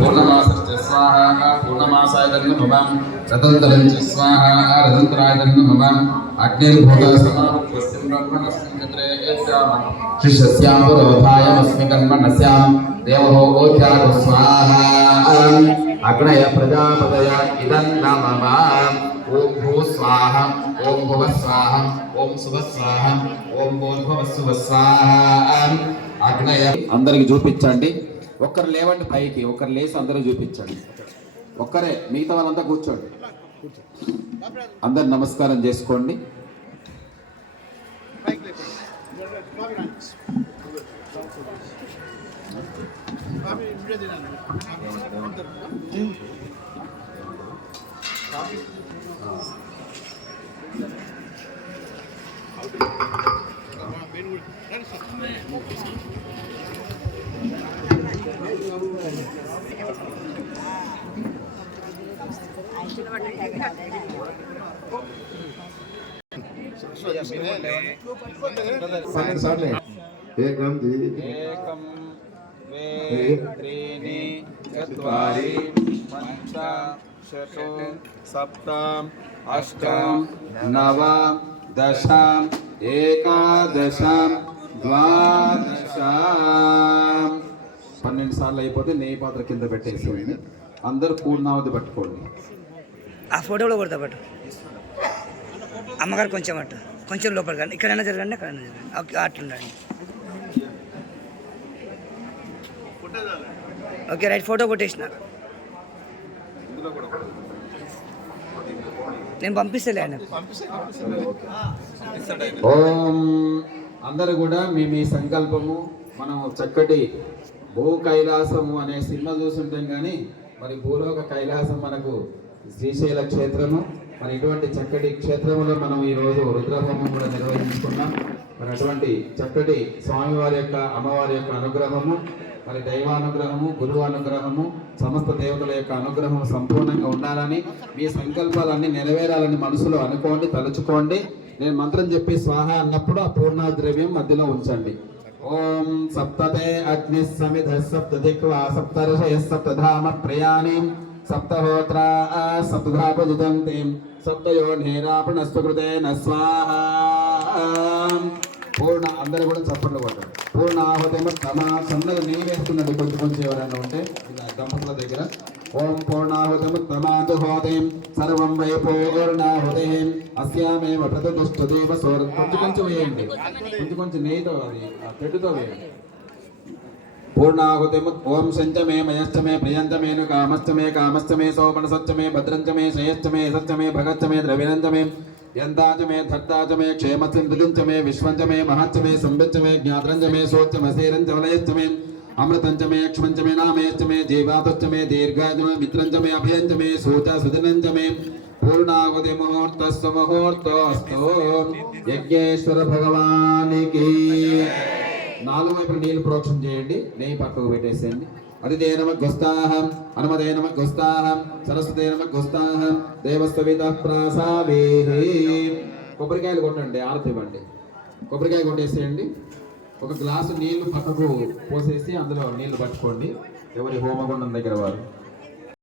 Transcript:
పూర్ణమాసశ్చ స్వాహా పూర్ణమాసాయ తన్మమః రతంతరం చ స్వాహా రతంతరాయ తన్మమః అగ్నిర్భూత సమాప్రస్యం బ్రహ్మణస్మిన్ క్షత్రే యస్యామ శిష్యస్యాపురోధాయమస్మి కర్మణస్యాం దేవో ఓధ్యాయ స్వాహా అగ్నయ ప్రజాపతయ ఇదం నమః ఓం భూ స్వాహ ఓం భువ స్వాహ ఓం శుభ స్వాహ ఓం భూర్భువ శుభ స్వాహ అగ్నయ అందరికి చూపించండి. ఒక్కరు లేవండి పైకి, ఒకరు లేచి అందరూ చూపించండి. ఒక్కరే, మిగతా వాళ్ళంతా కూర్చోండి. అందరు నమస్కారం చేసుకోండి. ఏకం ద్వి త్రీణి చత్వారి పంచ షట్ సప్త అష్ట నవ దశ ఏకాదశ ద్వాదశ 12 సార్లు అయిపోతే నెయ్యి పాత్ర కింద పెట్టేసి అందరు పూర్ణావతి పట్టుకోండి. ఆ ఫోటో కూడా కొడతా పట్టు అమ్మగారు కొంచెం అట్టు కొంచెం లోపల కానీ ఇక్కడైనా జరగండి అక్కడైనా జరగండి ఓకే అట్లుండండి. ఓకే రైట్ ఫోటో కొట్టేసిన నేను పంపిస్తలే ఆయన. ఓం అందరూ కూడా మీ సంకల్పము మనం చక్కటి భూ కైలాసము అనే సినిమా చూస్తుంటాం కానీ మరి భూలోక కైలాసం మనకు శ్రీశైల క్షేత్రము. మరి ఇటువంటి చక్కటి క్షేత్రంలో మనం ఈరోజు రుద్రహోమం కూడా నిర్వహించుకున్నాం. మరి అటువంటి చక్కటి స్వామివారి యొక్క అమ్మవారి యొక్క అనుగ్రహము, మరి దైవానుగ్రహము, గురువు అనుగ్రహము, సమస్త దేవతల యొక్క అనుగ్రహం సంపూర్ణంగా ఉండాలని, మీ సంకల్పాలన్నీ నెరవేరాలని మనసులో అనుకోండి, తలుచుకోండి. నేను మంత్రం చెప్పి స్వాహ అన్నప్పుడు ఆ పూర్ణ ద్రవ్యం మధ్యలో ఉంచండి. ఓం సప్తతే అగ్ని సమిధ సప్తదిక్వా సప్తర్షయ సప్తధామ ప్రయాణి సప్తహోత్రా సప్తధాపజితంతి సప్తయోర్నేరాపణస్వకృతేన స్వాహా. పూర్ణ అందరూ కూడా చప్పట్లు కొట్టారు. పూర్ణాహుతేమో తమ సన్నగా నెయ్యి వేస్తున్నట్టు కొంచెం కొంచెం ఎవరైనా ఉంటే ఇలా దంపతుల దగ్గర. ఓం పూర్ణాహుతేమో తమాతు హోతేం సర్వం వై పూర్ణాహుతే అస్యామేవ ప్రతిష్ఠదేవ సోర. కొంచెం కొంచెం వేయండి, కొంచెం కొంచెం నెయ్యితో అది తెడ్డుతో వేయండి. పూర్ణాహుతిము ఓం శంచమే మయశ్చమే ప్రియంచమేను కామశ్చమే కామశ్చమే సోమనసచ్చమే భద్రంచమే శ్రేయశ్చమే సచ్చమే భగచ్చమే ద్రవిణంచమే యంతాచమే ధర్తాచమే క్షేమస్య మృగంచమే విశ్వంచమే మహాచ్చమే సంవిచ్చమే జ్ఞాత్రంచమే సోచ్చమసేరంచమలయశ్చమే అమృతంచమే అక్ష్మంచమే నామయశ్చమే జీవాతశ్చమే దీర్ఘాచమే మిత్రంచమే అభయంచమే సూచ సుదినంచమే పూర్ణాహుతి ముహూర్తస్సు ముహూర్తోస్తు. యజ్ఞేశ్వర భగవానికి 4 వైపులు నీళ్లు ప్రోక్షణ చేయండి. నెయ్యి పక్కకు పెట్టేసేయండి. అతిథే నమః గోస్తాహం హనుమతే నమః గోస్తాహం సరస్వతే నమః గోస్తాహం దేవస్థవిత ప్రాసావేహి. కొబ్బరికాయలు కొట్టండి, ఆరతి ఇవ్వండి. కొబ్బరికాయ కొట్టేసేయండి. ఒక గ్లాసు నీళ్లు పక్కకు పోసేసి అందులో నీళ్లు పట్టుకోండి. ఎవరి హోమగుండం దగ్గర వారు